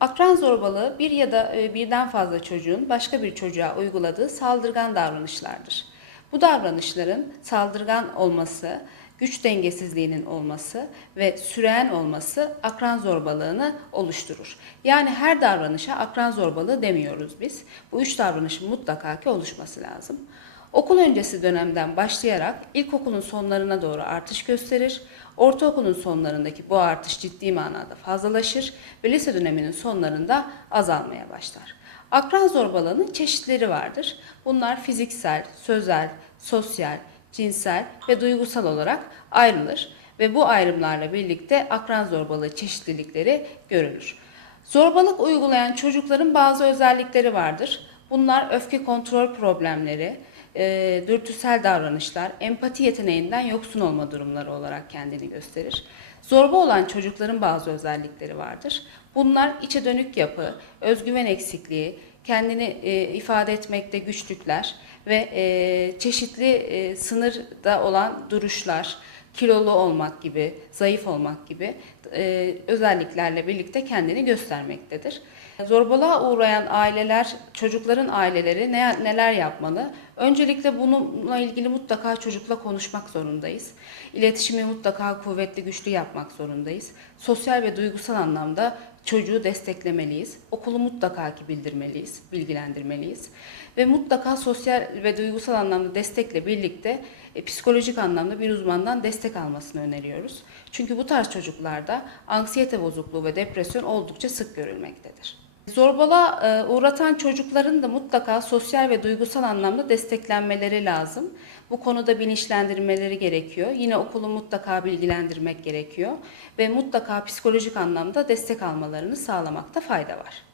Akran zorbalığı bir ya da e, birden fazla çocuğun başka bir çocuğa uyguladığı saldırgan davranışlardır. Bu davranışların saldırgan olması, güç dengesizliğinin olması ve süren olması akran zorbalığını oluşturur. Yani her davranışa akran zorbalığı demiyoruz biz. Bu üç davranışın mutlaka ki oluşması lazım. Okul öncesi dönemden başlayarak ilkokulun sonlarına doğru artış gösterir. Ortaokulun sonlarındaki bu artış ciddi manada fazlalaşır ve lise döneminin sonlarında azalmaya başlar. Akran zorbalığının çeşitleri vardır. Bunlar fiziksel, sözel, sosyal, cinsel ve duygusal olarak ayrılır ve bu ayrımlarla birlikte akran zorbalığı çeşitlilikleri görülür. Zorbalık uygulayan çocukların bazı özellikleri vardır. Bunlar öfke kontrol problemleri, e, dürtüsel davranışlar, empati yeteneğinden yoksun olma durumları olarak kendini gösterir. Zorba olan çocukların bazı özellikleri vardır. Bunlar içe dönük yapı, özgüven eksikliği, kendini e, ifade etmekte güçlükler ve e, çeşitli e, sınırda olan duruşlar, kilolu olmak gibi, zayıf olmak gibi e, özelliklerle birlikte kendini göstermektedir. Zorbalığa uğrayan aileler, çocukların aileleri ne, neler yapmalı? Öncelikle bununla ilgili mutlaka çocukla konuşmak zorundayız. İletişimi mutlaka kuvvetli, güçlü yapmak zorundayız. Sosyal ve duygusal anlamda çocuğu desteklemeliyiz. Okulu mutlaka ki bildirmeliyiz, bilgilendirmeliyiz. Ve mutlaka sosyal ve duygusal anlamda destekle birlikte e, psikolojik anlamda bir uzmandan destek almasını öneriyoruz. Çünkü bu tarz çocuklarda anksiyete bozukluğu ve depresyon oldukça sık görülmektedir. Zorbalığa e, uğratan çocukların da mutlaka sosyal ve duygusal anlamda desteklenmeleri lazım. Bu konuda bilinçlendirmeleri gerekiyor. Yine okulu mutlaka bilgilendirmek gerekiyor ve mutlaka psikolojik anlamda destek almalarını sağlamakta fayda var.